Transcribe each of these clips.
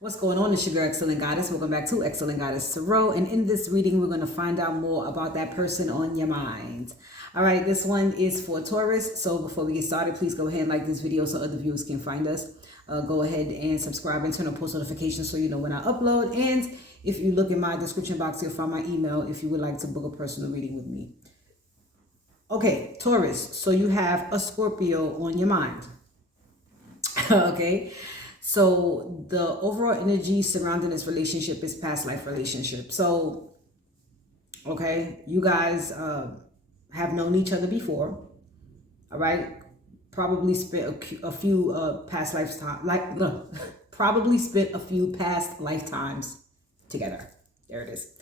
What's going on? It's your girl, Excellent Goddess. Welcome back to Excellent Goddess Tarot. And in this reading, we're going to find out more about that person on your mind. All right, this one is for Taurus. So before we get started, please go ahead and like this video so other viewers can find us. Go ahead and subscribe and turn on post notifications so you know when I upload. And if you look in my description box, you'll find my email if you would like to book a personal reading with me. Okay, Taurus. So you have a Scorpio on your mind. Okay. So the overall energy surrounding this relationship is past life relationship. So, okay, you guys have known each other before, all right? Probably spent a few past lifetime, probably spent a few past lifetimes together. There it is.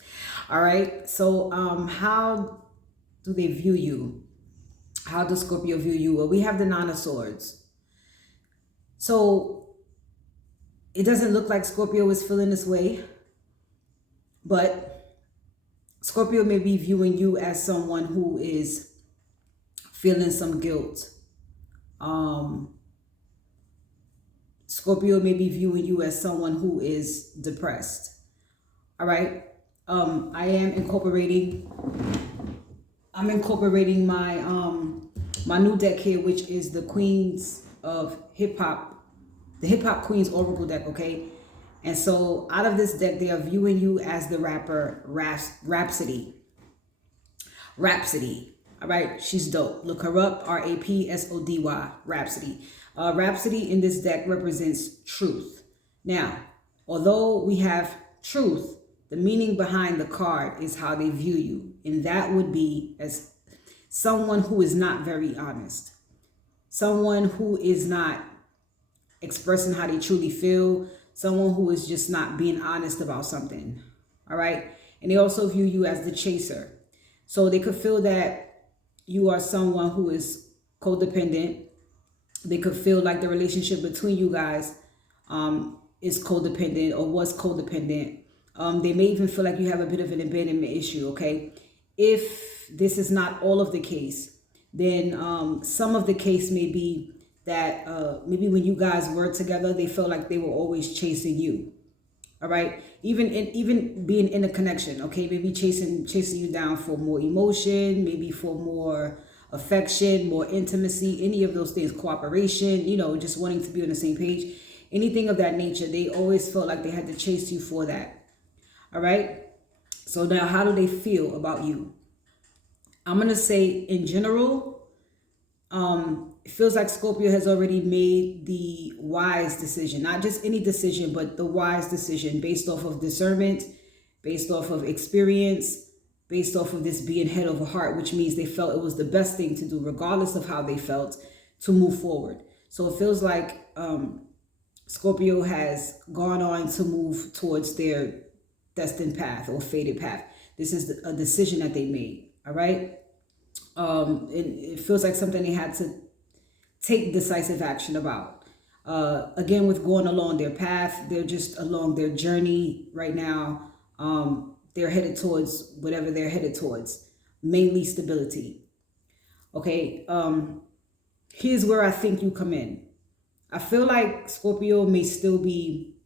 All right. So, how do they view you? How does Scorpio view you? Well, we have the Nine of Swords. So it doesn't look like Scorpio is feeling this way, but Scorpio may be viewing you as someone who is feeling some guilt. Scorpio may be viewing you as someone who is depressed. All right. I am incorporating my my new deck here, which is the Queens of Hip Hop. The Hip Hop Queens Oracle deck, okay? And so out of this deck, they are viewing you as the rapper Rhapsody. Rhapsody, all right? She's dope. Look her up, R-A-P-S-O-D-Y, Rhapsody. Rhapsody in this deck represents truth. Now, although we have truth, the meaning behind the card is how they view you. And that would be as someone who is not very honest. Someone who is not expressing how they truly feel, someone who is just not being honest about something. All right. And they also view you as the chaser. So they could feel that you are someone who is codependent. They could feel like the relationship between you guys is codependent or was codependent. They may even feel like you have a bit of an abandonment issue. Okay. If this is not all of the case, then some of the case may be that maybe when you guys were together, they felt like they were always chasing you. All right. Even being in a connection. Okay. Maybe chasing you down for more emotion, maybe for more affection, more intimacy, any of those things, cooperation, you know, just wanting to be on the same page, anything of that nature. They always felt like they had to chase you for that. All right. So now how do they feel about you? I'm going to say in general, it feels like Scorpio has already made the wise decision, not just any decision, but the wise decision based off of discernment, based off of experience, based off of this being head over heart, which means they felt it was the best thing to do, regardless of how they felt, to move forward. So it feels like Scorpio has gone on to move towards their destined path or fated path. This is a decision that they made. All right. It feels like something they had to take decisive action about. Again, with going along their path, they're just along their journey right now. They're headed towards whatever they're headed towards, mainly stability. Okay. Here's where I think you come in. I feel like Scorpio may still be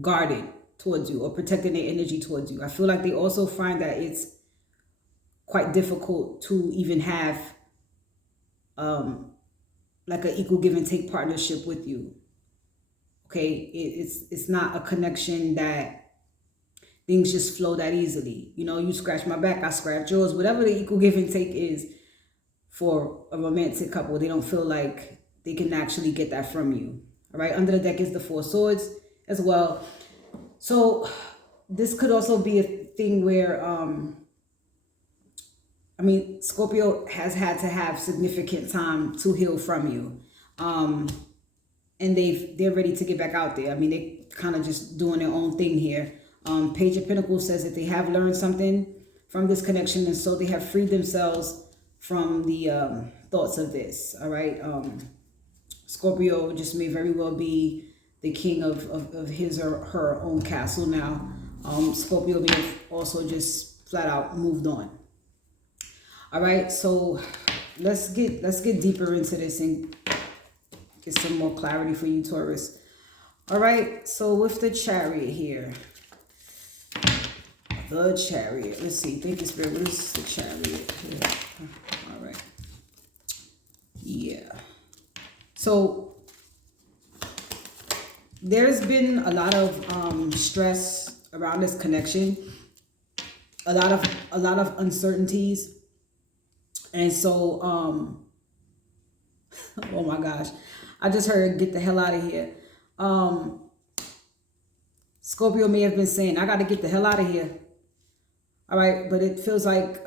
guarded towards you or protecting their energy towards you. I feel like they also find that it's quite difficult to even have like an equal give and take partnership with you. Okay, it's not a connection that things just flow that easily. You know, you scratch my back, I scratch yours. Whatever the equal give and take is for a romantic couple, they don't feel like they can actually get that from you. All right, under the deck is the Four Swords as well. So this could also be a thing where I mean, Scorpio has had to have significant time to heal from you. And they're ready to get back out there. I mean, they kind of just doing their own thing here. Page of Pentacles says that they have learned something from this connection, and so they have freed themselves from the thoughts of this. All right. Scorpio just may very well be the king of his or her own castle now. Scorpio may have also just flat out moved on. All right, so let's get deeper into this and get some more clarity for you, Taurus. All right, so with the Chariot here, the Chariot. Let's see. Thank you, Spirit. What is the Chariot here? All right. Yeah. So there's been a lot of stress around this connection. A lot of uncertainties. And so oh my gosh. I just heard get the hell out of here. Scorpio may have been saying, I got to get the hell out of here. All right, but it feels like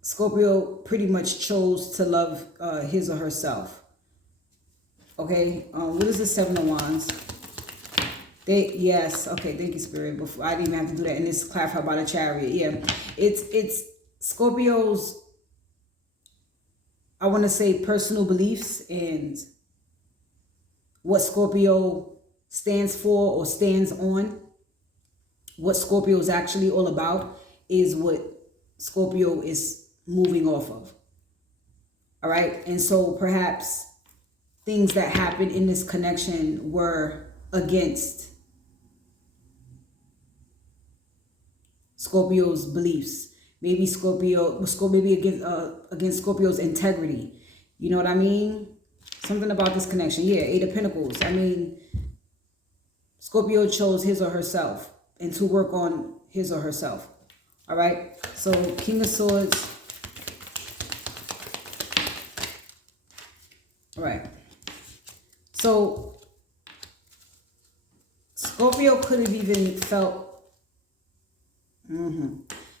Scorpio pretty much chose to love his or herself. Okay, what is the Seven of Wands? Yes, okay, thank you, Spirit. Before I didn't even have to do that, and it's clarified by the Chariot. Yeah, it's Scorpio's, I want to say, personal beliefs and what Scorpio stands for or stands on. What Scorpio is actually all about is what Scorpio is moving off of. All right, and so perhaps things that happened in this connection were against Scorpio's beliefs. Maybe maybe against Scorpio's integrity. You know what I mean? Something about this connection. Yeah, Eight of Pentacles. I mean, Scorpio chose his or herself and to work on his or herself. All right. So King of Swords. All right. So Scorpio could have even felt,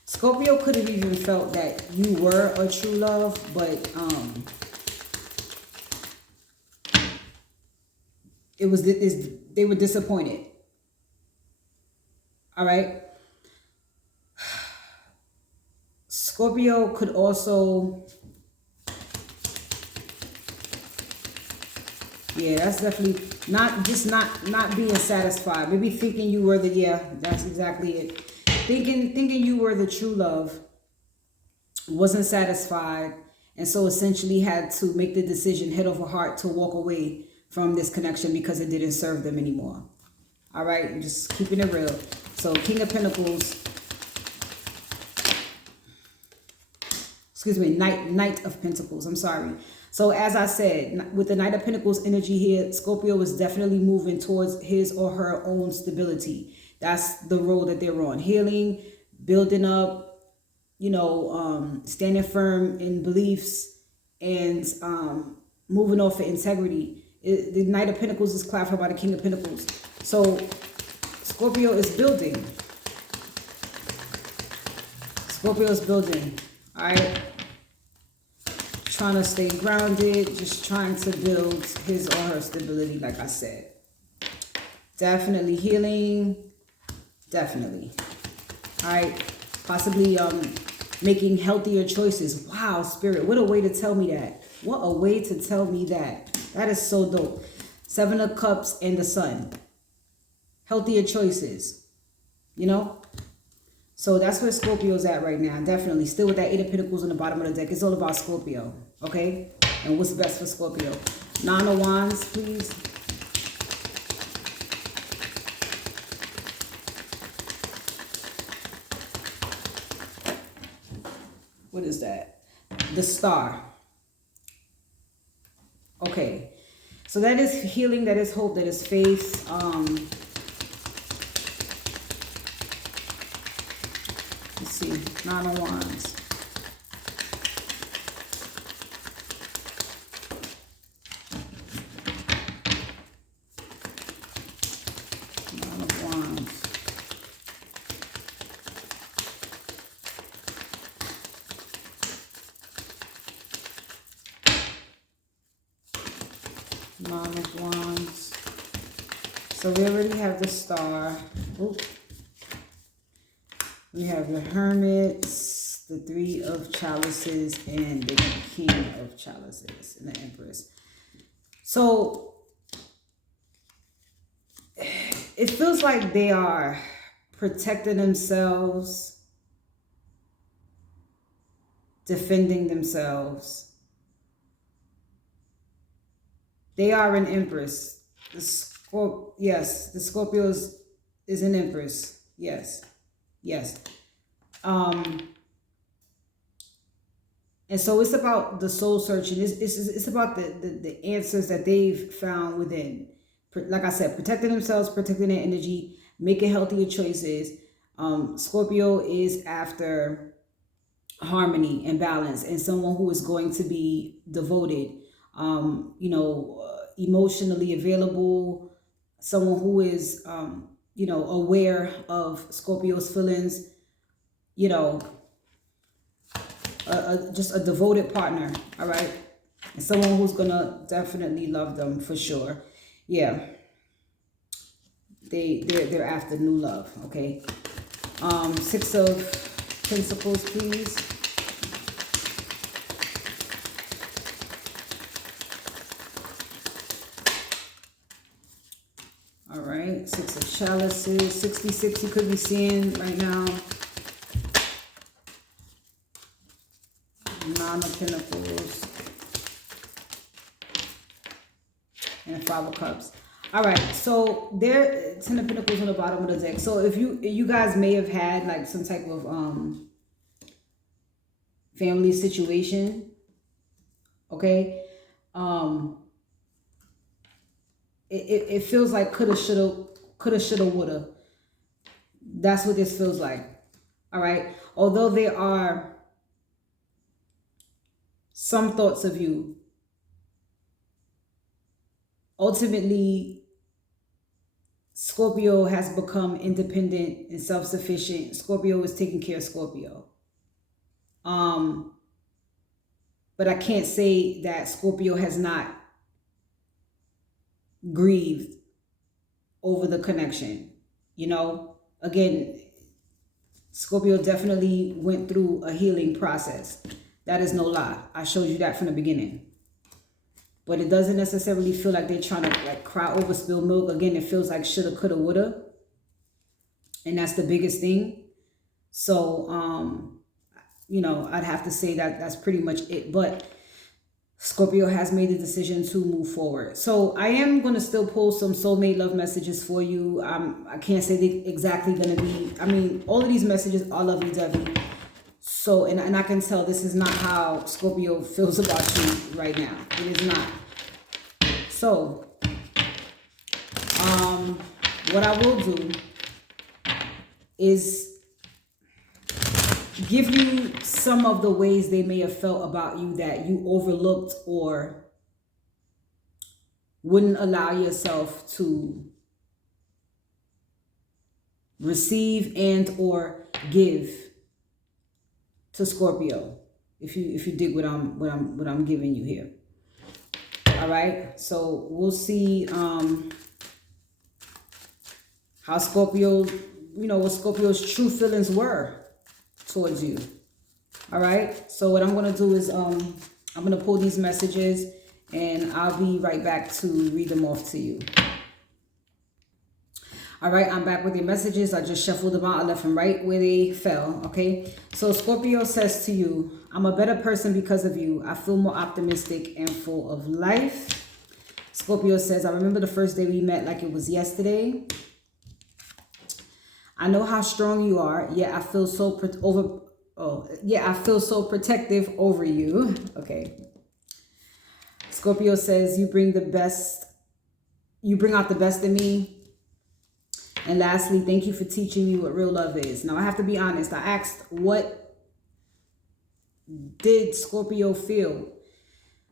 Scorpio could have even felt that you were a true love, but they were disappointed. All right. Scorpio could also, yeah, that's definitely not being satisfied. Maybe thinking you were the, yeah, that's exactly it. Thinking you were the true love, wasn't satisfied, and so essentially had to make the decision head over heart to walk away from this connection because it didn't serve them anymore. All right, I'm just keeping it real. So King of Pentacles, excuse me, Knight of Pentacles, I'm sorry. So as I said, with the Knight of Pentacles energy here, Scorpio is definitely moving towards his or her own stability. That's the road that they're on. Healing, building up, you know, standing firm in beliefs and moving off of integrity. The Knight of Pentacles is clarified by the King of Pentacles. So Scorpio is building. Scorpio is building. All right. Trying to stay grounded, just trying to build his or her stability, like I said. Definitely healing. Definitely. All right. Possibly making healthier choices. Wow, Spirit, what a way to tell me that. What a way to tell me that. That is so dope. Seven of Cups and the Sun. Healthier choices. You know? So that's where Scorpio's at right now. Definitely. Still with that Eight of Pentacles on the bottom of the deck. It's all about Scorpio. Okay? And what's best for Scorpio? Nine of Wands, please. What is that? The Star. Okay. So that is healing, that is hope, that is faith. Let's see. Nine of Wands. Nine of Wands. Nine of Wands. So we already have the Star. Oop. We have the Hermits, the Three of Chalices, and the King of Chalices, and the Empress. So it feels like they are protecting themselves, defending themselves. They are an Empress. Yes, the Scorpio is an Empress. Yes. Yes. And so it's about the soul searching. It's about the answers that they've found within. Like I said, protecting themselves, protecting their energy, making healthier choices. Scorpio is after harmony and balance, and someone who is going to be devoted, emotionally available, someone who is, aware of Scorpio's feelings, just a devoted partner, all right? And someone who's gonna definitely love them for sure. Yeah. They're after new love, okay? 6 of Pentacles, please. All right, 6 of Chalices, 66 you could be seeing right now. 9 of Pentacles. And 5 of Cups. All right, so there, 10 of Pentacles on the bottom of the deck. So if you guys may have had like some type of family situation, okay? It feels like coulda, shoulda, woulda. That's what this feels like. All right, although there are some thoughts of you, ultimately Scorpio has become independent and self-sufficient. Scorpio is taking care of Scorpio. But I can't say that Scorpio has not grieved over the connection. Again, Scorpio definitely went through a healing process. That is no lie. I showed you that from the beginning. But it doesn't necessarily feel like they're trying to like cry over spilled milk. Again, it feels like shoulda, coulda, woulda. And that's the biggest thing. So, I'd have to say that that's pretty much it. But Scorpio has made the decision to move forward. So I am going to still pull some soulmate love messages for you. I can't say they're exactly going to be, all of these messages are lovey-dovey. So, and I can tell this is not how Scorpio feels about you right now. It is not. So, what I will do is give you some of the ways they may have felt about you that you overlooked or wouldn't allow yourself to receive and or give to Scorpio, if you dig what I'm giving you here. All right, so we'll see how Scorpio, what Scorpio's true feelings were towards you. All right, so what I'm gonna do is I'm gonna pull these messages and I'll be right back to read them off to you. All right, I'm back with your messages. I just shuffled them out. I left them right where they fell, okay? So Scorpio says to you, I'm a better person because of you. I feel more optimistic and full of life. Scorpio says, I remember the first day we met like it was yesterday. I know how strong you are, yet I feel so protective over you. Okay. Scorpio says, you bring out the best in me. And lastly, thank you for teaching me what real love is. Now, I have to be honest. I asked, what did Scorpio feel?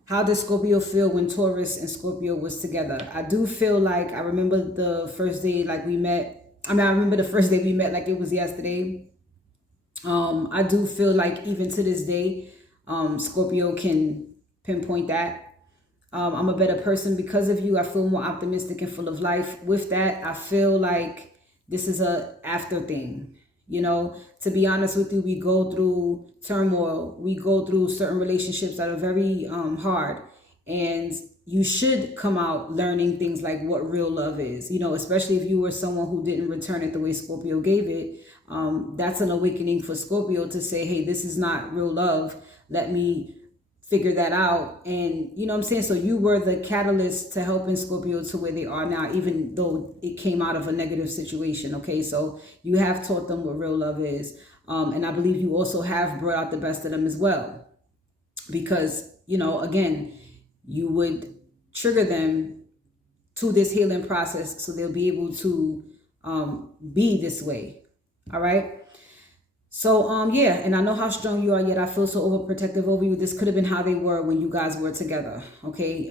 How did Scorpio feel when Taurus and Scorpio was together? I do feel like I remember the first day like we met. I remember the first day we met like it was yesterday. I do feel like even to this day, Scorpio can pinpoint that. I'm a better person because of you. I feel more optimistic and full of life. With that, I feel like this is a after thing. To be honest with you, we go through turmoil. We go through certain relationships that are very hard. And you should come out learning things like what real love is. Especially if you were someone who didn't return it the way Scorpio gave it. That's an awakening for Scorpio to say, hey, this is not real love. Let me figure that out. And you know what I'm saying? So you were the catalyst to helping Scorpio to where they are now, even though it came out of a negative situation. Okay, so you have taught them what real love is. And I believe you also have brought out the best of them as well. Because, you know, again, you would trigger them to this healing process so they'll be able to be this way. All right. So, yeah, and I know how strong you are, yet I feel so overprotective over you. This could have been how they were when you guys were together, okay?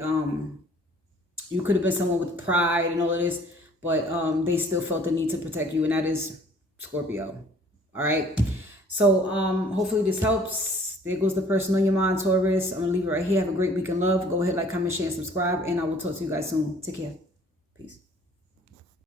You could have been someone with pride and all of this, but they still felt the need to protect you, and that is Scorpio, all right? So, hopefully this helps. There goes the person on your mind, Taurus. I'm going to leave it right here. Have a great week in love. Go ahead, like, comment, share, and subscribe, and I will talk to you guys soon. Take care. Peace.